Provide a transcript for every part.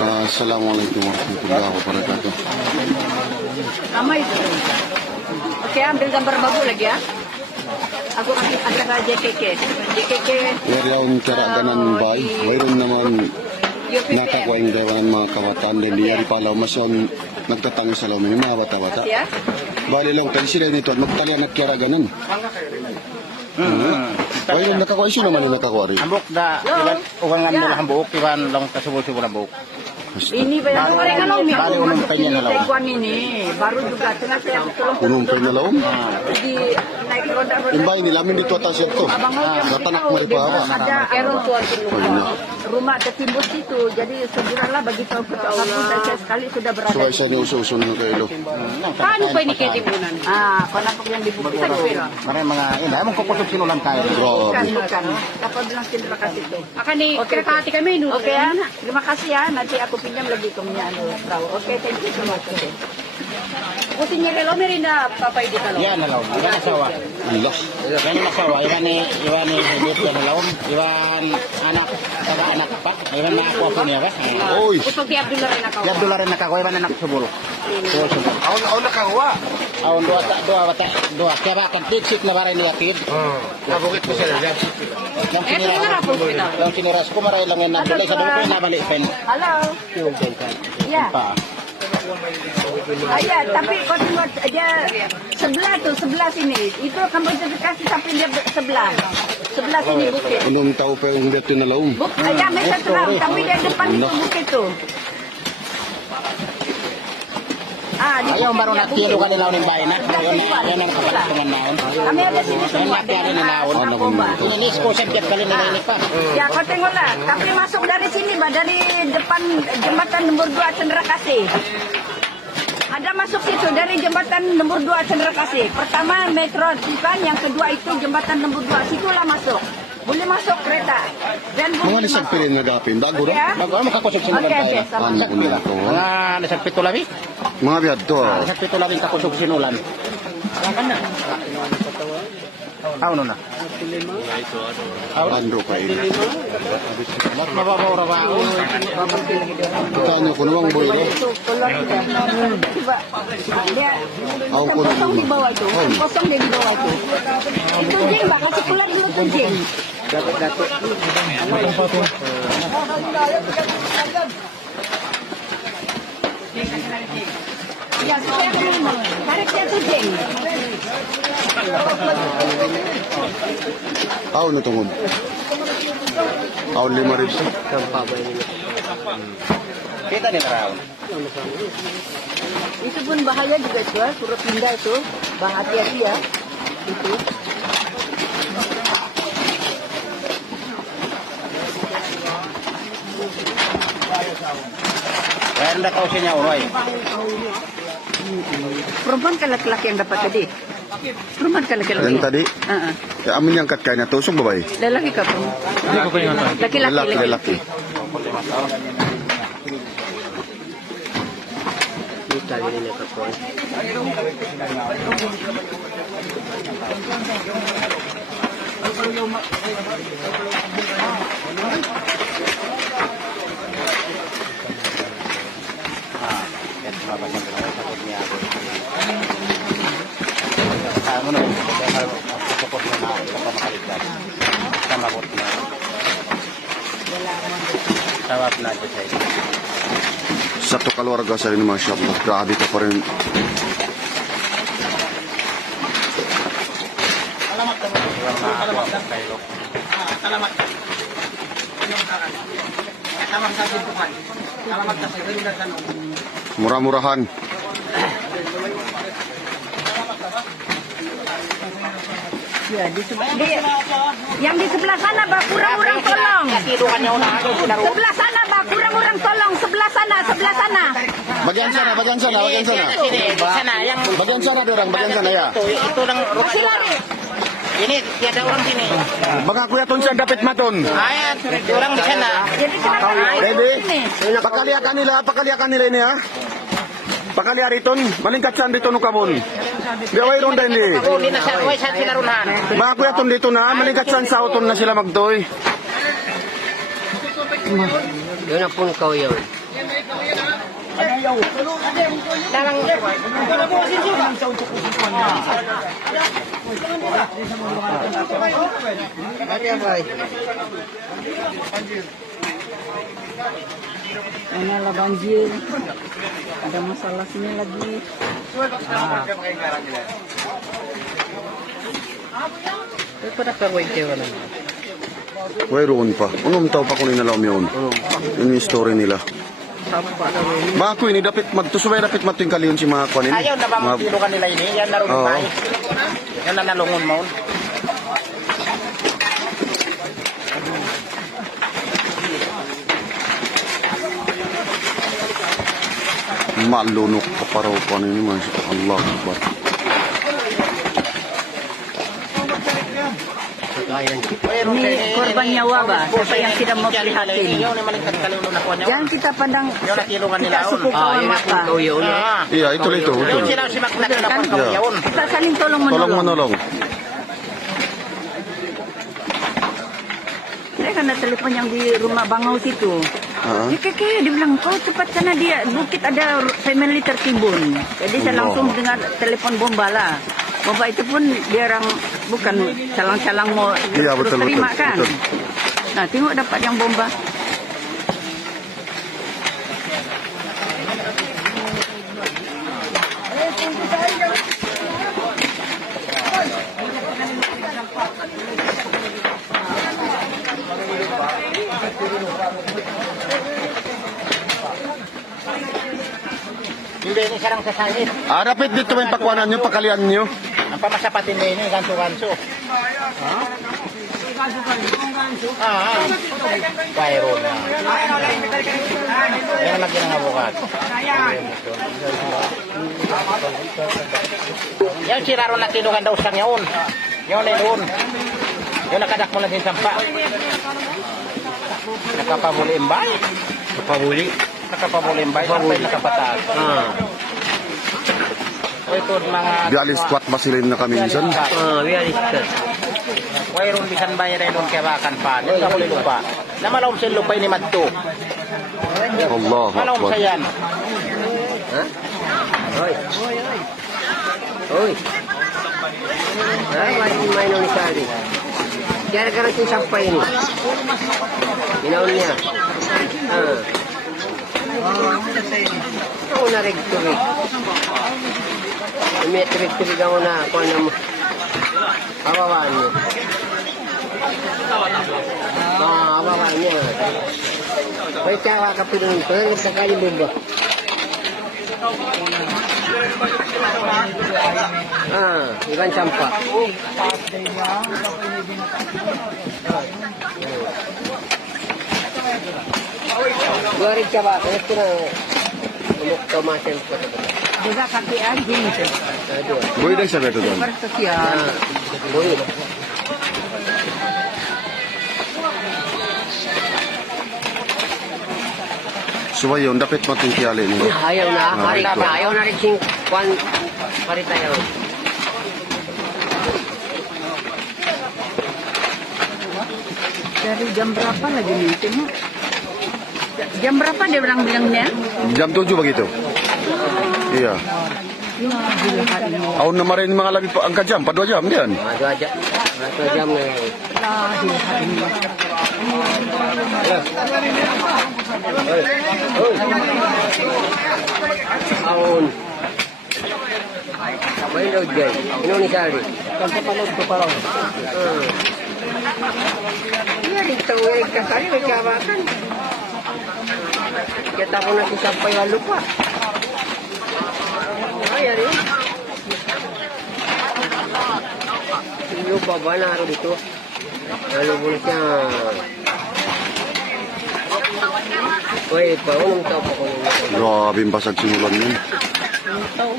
Assalamualaikum warahmatullahi wabarakatuh. Lama itu. Oke, ambil gambar babu lagi ya. Aku kasih antara JKK. Yang karaganan bay, mayroon naman nakakuha yung daw ng mga kabataan din diyan pala mason nagtatango sa lamin yung mga bata-bata. Bali lang tayo sila nito at magtalian at karaganan. Mayroon nakakuha siya naman yung nakakuha rin. Ambok da, iban ugangan mo lang buok, iban lang kasubol-subol ang buok. Ini banyak orang kalau Bali unong kanya na lawan. Taekwondo ini baru juga tengah saya tolong Unong pa na laom. di naik roda-roda. Imbay nila min dito atas ito. Sa tanak mo rin pa. Ada error tuan rumah tertimbun situ, jadi segeralah bagi tahu kampung dan saya sekali sudah berada. So isa niyo uso na kayo. Paano pa ini ketipunan? Kenapa yang dibuka itu? Maray mga ina, among kukusog sinulan tayo. Bukan. Dapat bilang terima kasih tuh. Akan nih, kati kami ini. Oke ya, terima kasih ya. Nanti aku pinjam lagi ke punya perahu. Oke, thank you so much. Kusinya relo merinda papa itu kalau. Yan na laom, iban asawa. Allah. Yan yung asawa, iban ni higit yan na laom, iban anak, taga-anak pa, iban na ako po niya ba? Oy. Untuk tiap dolar yang kau. Yab dolar na kakuha, iban anak subul. Subul. Aun nakakuha. Aon dua, kaya ba kan tiksik na baray nila kid. Nabukit ko sila. Yung siniras ko maray lang yan na bilay sa dulo ko yung nabalik pen. Halo. Iya. Pa. Iya, tapi kalau dia sebelah sini. Itu kamu kasih sampai dia sebelah sini bukit. Unong tao pa yung dito na laom. Ya, mereka terang, tapi dia depan itu bukit tuh. Di Ayaw bukit baru ya, nak tiro bukit. ka nila ng bayan na. Yan ang kapalitungan naon. Kami ada sini semua. Yan natin ni naon. Narkoba. Ininis ko subject kali nila ini pa. Ya, kau tengoklah. Tapi masuk dari sini, Mbak, dari depan jembatan nomor 2 Cendera Kasih. Ada masuk situ dari jembatan nomor 2 Cendera Kasih. Pertama metro bukan, yang kedua itu jembatan nomor 2. Situlah masuk. Boleh masuk kereta. Dan Mga boleh nisag masuk. pirin na dapin. Bago rin. Ya. Bago mo kakusog sinulan Oke, tayo. sama. Ano ko nila to? Mga nasag pito labi. Mga biyad to. Nasag pito labi kakusog sinulan. Ano na? Andro pa rin. Mababaw ba? Ikanyo ko namang boy rin. Itu keluar sudah. Coba. Dia Ako ko kosong di naman. bawah itu. Kosong dia di bawah itu. Itu jeng, Mbak. Kasih keluar dulu tuh jeng. Ya, saya kemana? Tarik dia tuh jeng. Taon na tungod. Taon 5 rin siya. Kita ni Raul. Itu pun bahaya juga itu, suruh pindah itu. Hati-hati ya. Itu. Kaya nda kau sinya uroy. Perempuan kan laki-laki yang dapat tadi. Perempuan kan laki-laki. Yang tadi, Ah, amin yang kat kanya tusok babae. Lelaki ka po? Laki-laki. Lalaki. Ano na? Support na kapamaligtas. Kamabot na. Tawag na ito sa iyo. Satu keluarga saya ini Masya Allah. Grabe ka pa rin. Murah-murahan. Ya, yang di sebelah sana Pak kurang-kurang tolong. Sebelah sana Pak kurang-kurang tolong. Sebelah sana. Bagian sana. Sana yang Bagian sana dorang, bagian sana ya. itu nang Masih lari. ini tiada orang sini. Baka kuya ton siya dapat maton. Ayan, orang di sana. Jadi kenapa Ready? ini? Pakaliakan nila ini ha. Pakali ariton, malingkat saan dito no kabon. Di away ron din di. Ako di na sa oy sa sinarunan. Mga kuya ton dito na, malingkat saan sa uton na sila magtoy. Yun ang pun kau yun. Ini lah banjir. Ada masalah sini lagi. Mayroon pa. Anong tao pa kunin alam yun? Yun yung story nila. Mga ko ini dapat magtusubay dapat matingkali yun si mga kunin. Ayaw na ba magtilukan nila ini? Yan na rin Oo. tayo. Yan na nalungon mo. Malunok ka paraw pa ini mas Allah Akbar. Ini korban nyawa ba? Siapa yang tidak mau prihatin? Yun yung maling kalulunan na kuha niya. Jangan kita pandang, Yun natilungan nila. kita suku kawan mata. Iya, itu. Yun sila si Maknak na Kan? kau yun. Kita saling tolong Tolong menolong. menolong. Saya kan ada telepon yang di rumah Bangau situ. Ha? Ya kakek, dia bilang, kau cepat sana dia, bukit ada family tertimbun. Jadi saya Allah. langsung dengar telepon bomba lah. Bomba itu pun dia orang, bukan calang-calang mau Iya, terus betul, terima betul, kan. betul. Nah, tengok dapat yang bomba. Hindi ini sarang sasalit. Ah, dapat dito may pakwanan nyo, pakalian nyo. Ang pamasapatin na ini, ganso-ganso. Bayro na. Yan ang lagi ng abukat. Yan si Raro na tinukan daw siyang yun. Yun ay doon. Yung nakadak mo lang sin sampa. Nakapabulimbay. Nakapabulimbay. Sampay nakapataas. O ito mga... Bialis squat ba sila na kami minsan? Mayroon bisan bayaran doon kaya bakan pa. Ito ako lupa. Na malawom sa lupa ni Madto. Allah Malawom Akbar. sa yan. Oi. Main ni Sari. Gara-gara si sampai ini. Inaunnya. Oh, na rectory. May rectory daw na kung ano mo. Awawan niyo. Awawan niya. May tsaka kapilun. Pero nagkakali bomba. Ikan sampah. Dua rin siya ba? Kaya ito na umuk tomasen ko. Juga kaki anjing itu. Boy dai sabi ito doon. Seperti ya. Boy. So yun, dapat matingkiyali nyo. Ayaw na. Harita ito. pa. Ayaw na rin sing kwan. Harita yaw. Dari jam berapa lagi nih? Tengok. Jam berapa dia bilang-bilangnya? Jam 7 begitu? Iya. Ya, gila hari ini. Aun na marin mga labi pa angka jam, pa 2 jam diyan. Dua aja. 2 jam na. Lah, gila hari ini. Aun. May daw dyan. Ini Sari. Iya, dito ay kasari. May kabakan. Kita ko na si Sampay nga lupa. Ay, ari. Lupa ba na dito? Lalo mo siya. Uy, pa, unong tao pa ko nung Grabe yung basag simulan yun.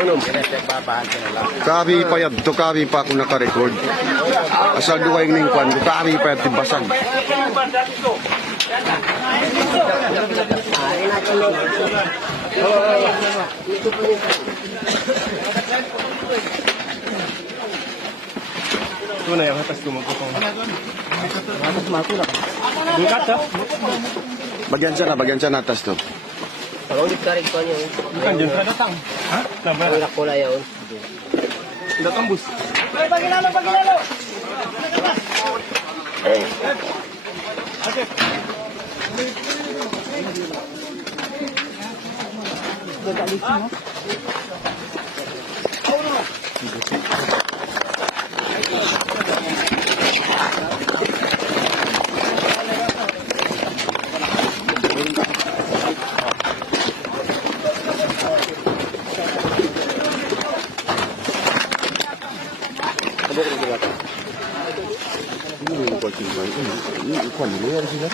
unong. Kabi pa yad to, kabi pa ako naka-record. Asal duwa yung ningkwan ko, kabi pa yad basag. Ari natin mo. Ito po yung Ito na yung hatas tumagpapong. Bagyan siya na atas to. Kalau ditarik ko niya. Bukan dyan ka datang. Ha? Sabar. Wala ko lang yun. Datang bus. Ini buat sini. Ini ikan ini harus sini.